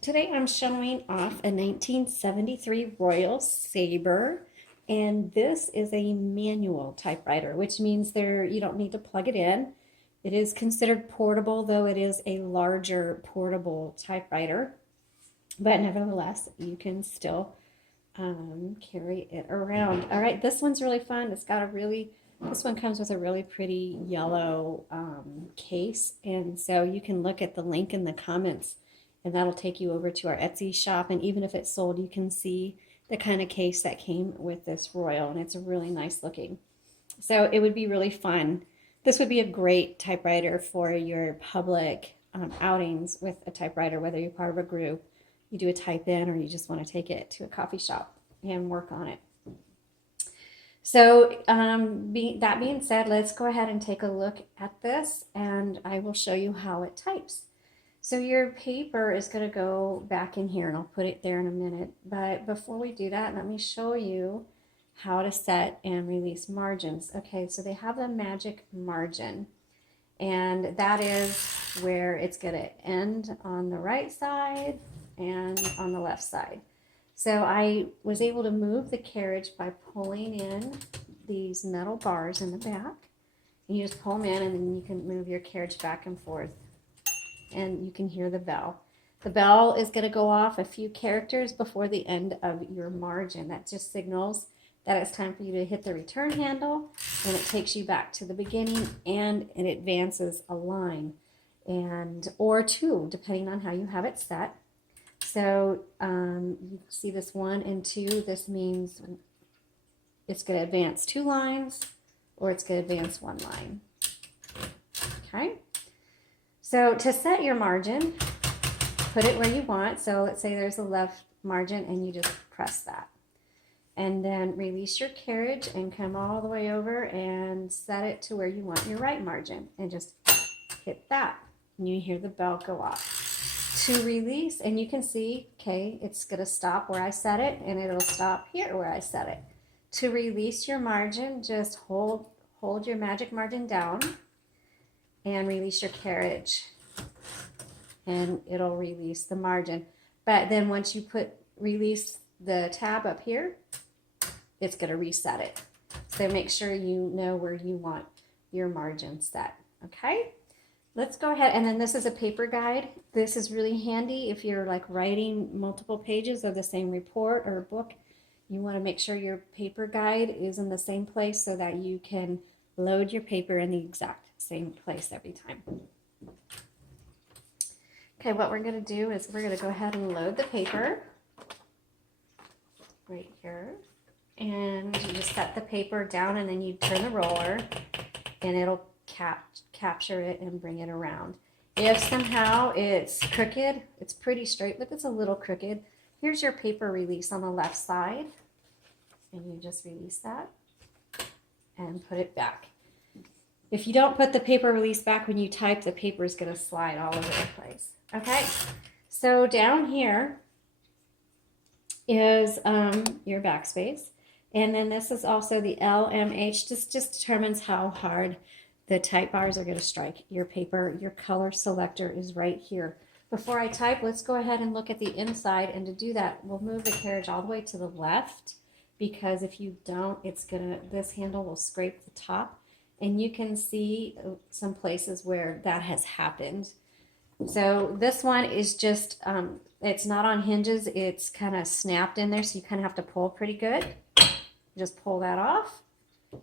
Today I'm showing off a 1973 Royal Sabre, and this is a manual typewriter, which means you don't need to plug it in. It is considered portable, though it is a larger portable typewriter, but nevertheless, you can still carry it around. All right, this one's really fun. This one comes with a really pretty yellow case, and so you can look at the link in the comments and that'll take you over to our Etsy shop. And even if it's sold, you can see the kind of case that came with this Royal, and it's really nice looking. So it would be really fun. This would be a great typewriter for your public outings with a typewriter, whether you're part of a group, you do a type in, or you just want to take it to a coffee shop and work on it. So that being said, let's go ahead and take a look at this, and I will show you how it types. So your paper is going to go back in here, and I'll put it there in a minute. But before we do that, let me show you how to set and release margins. Okay, so they have the magic margin, and that is where it's going to end on the right side and on the left side. So I was able to move the carriage by pulling in these metal bars in the back. And you just pull them in, and then you can move your carriage back and forth. And you can hear the bell. The bell is going to go off a few characters before the end of your margin. That just signals that it's time for you to hit the return handle, and it takes you back to the beginning, and it advances a line or two, depending on how you have it set. So you see this 1 and 2. This means it's going to advance 2 lines, or it's going to advance 1 line. Okay. So to set your margin, put it where you want. So let's say there's a left margin, and you just press that. And then release your carriage and come all the way over and set it to where you want your right margin, and just hit that. And you hear the bell go off. To release, and you can see, okay, it's going to stop where I set it, and it'll stop here where I set it. To release your margin, just hold your magic margin down and release your carriage, and it'll release the margin. But then once you release the tab up here, it's going to reset it. So make sure you know where you want your margin set. Okay, let's go ahead. And then this is a paper guide. This is really handy if you're like writing multiple pages of the same report or book. You want to make sure your paper guide is in the same place so that you can load your paper in the exact same place every time. Okay, what we're going to do is we're going to go ahead and load the paper right here. And you just set the paper down, and then you turn the roller, and it'll capture it and bring it around. If somehow it's crooked, it's pretty straight, but it's a little crooked, here's your paper release on the left side. And you just release that and put it back. If you don't put the paper release back when you type, the paper is going to slide all over the place. Okay, so down here is your backspace. And then this is also the LMH. This just determines how hard the type bars are going to strike your paper. Your color selector is right here. Before I type, let's go ahead and look at the inside. And to do that, we'll move the carriage all the way to the left, because if you don't, this handle will scrape the top. And you can see some places where that has happened. So this one is just, it's not on hinges. It's kind of snapped in there, so you kind of have to pull pretty good. Just pull that off.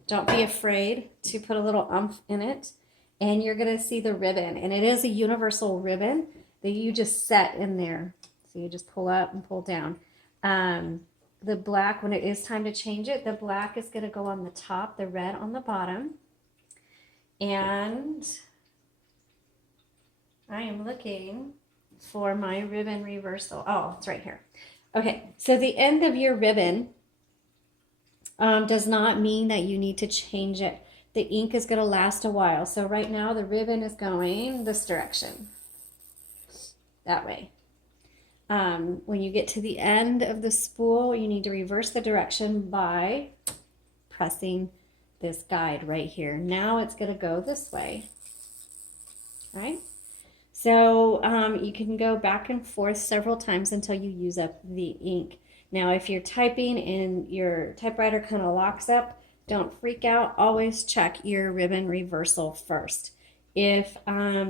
Don't be afraid to put a little oomph in it. And you're going to see the ribbon. And it is a universal ribbon that you just set in there. So you just pull up and pull down. The black, when it is time to change it, the black is going to go on the top, the red on the bottom. And I am looking for my ribbon reversal. Oh, it's right here. Okay, so the end of your ribbon does not mean that you need to change it. The ink is going to last a while. So right now the ribbon is going this direction, that way. When you get to the end of the spool, you need to reverse the direction by pressing this guide right here. Now it's going to go this way. All right. So you can go back and forth several times until you use up the ink. Now, if you're typing and your typewriter kind of locks up, don't freak out. Always check your ribbon reversal first. If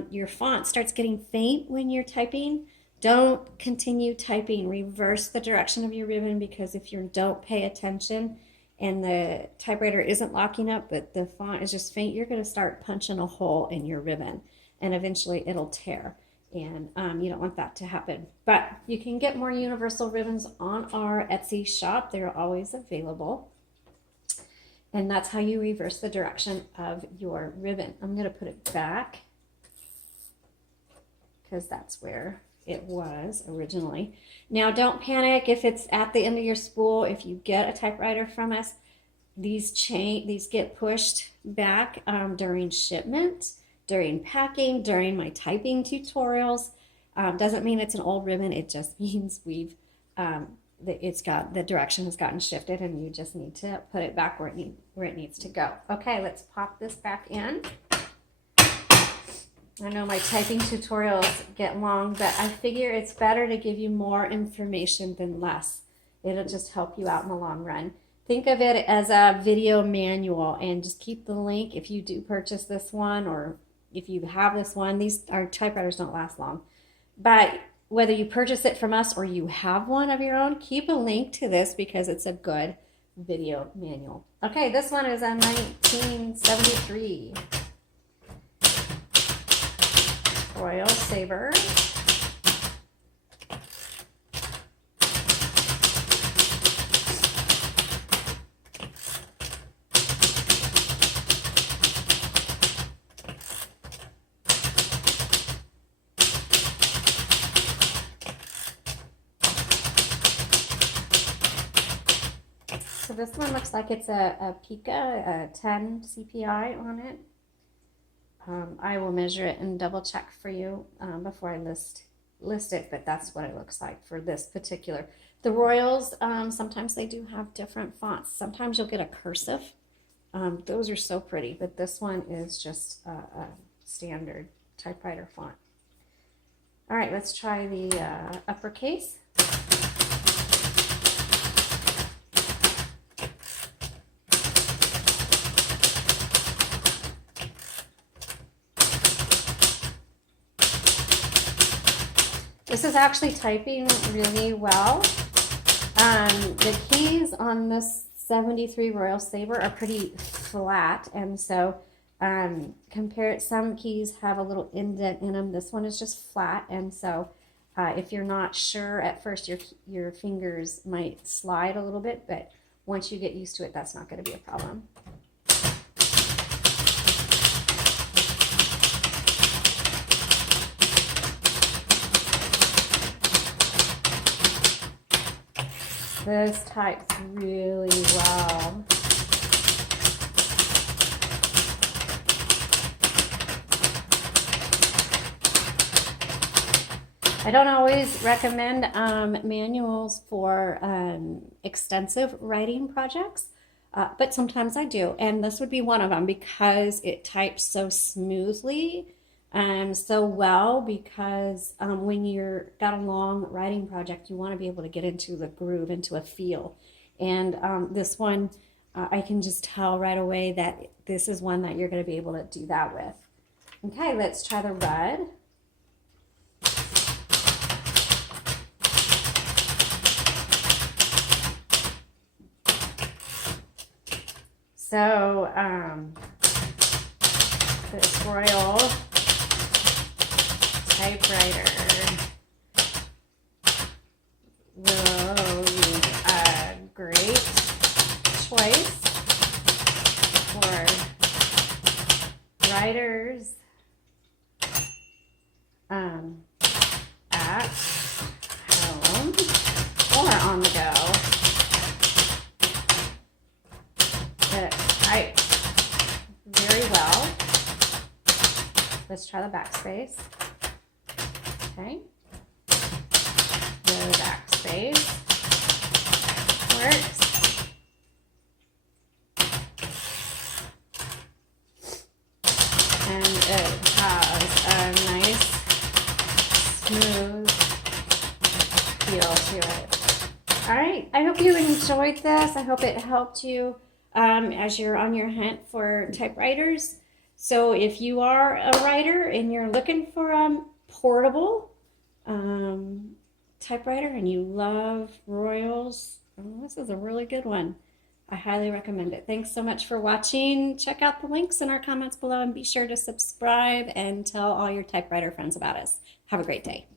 your font starts getting faint when you're typing, don't continue typing. Reverse the direction of your ribbon, because if you don't pay attention and the typewriter isn't locking up, but the font is just faint, you're going to start punching a hole in your ribbon, and eventually it'll tear. And you don't want that to happen. But you can get more universal ribbons on our Etsy shop. They're always available. And that's how you reverse the direction of your ribbon. I'm going to put it back because that's where it was originally. Now, don't panic if it's at the end of your spool. If you get a typewriter from us, these get pushed back during shipment, during packing, during my typing tutorials. Doesn't mean it's an old ribbon. It just means we've the direction has gotten shifted, and you just need to put it back where it needs to go. Okay, let's pop this back in. I know my typing tutorials get long, but I figure it's better to give you more information than less. It'll just help you out in the long run. Think of it as a video manual, and just keep the link if you do purchase this one, or if you have this one. Our typewriters don't last long, but whether you purchase it from us or you have one of your own, keep a link to this because it's a good video manual. Okay, this one is a 1973 Royal Sabre. So this one looks like it's a Pica, a 10 CPI on it. I will measure it and double check for you before I list it, but that's what it looks like for this particular. The Royals, sometimes they do have different fonts. Sometimes you'll get a cursive. Those are so pretty, but this one is just a standard typewriter font. All right, let's try the uppercase. This is actually typing really well. The keys on this 73 Royal Sabre are pretty flat, and so some keys have a little indent in them. This one is just flat, and so if you're not sure at first, your fingers might slide a little bit, but once you get used to it, that's not going to be a problem. This types really well. I don't always recommend manuals for extensive writing projects, but sometimes I do. And this would be one of them because it types so smoothly so well, because when you're got a long writing project, you want to be able to get into the groove, into a feel. And this one, I can just tell right away that this is one that you're going to be able to do that with. Okay, let's try the red. So this Royal Typewriter will be a great choice for writers at home or on the go that type very well. Let's try the backspace. Okay, the backspace works. And it has a nice feel to it. All right, I hope you enjoyed this. I hope it helped you as you're on your hunt for typewriters. So if you are a writer and you're looking for a portable typewriter and you love Royals, this is a really good one. I highly recommend it. Thanks so much for watching. Check out the links in our comments below and be sure to subscribe and tell all your typewriter friends about us. Have a great day.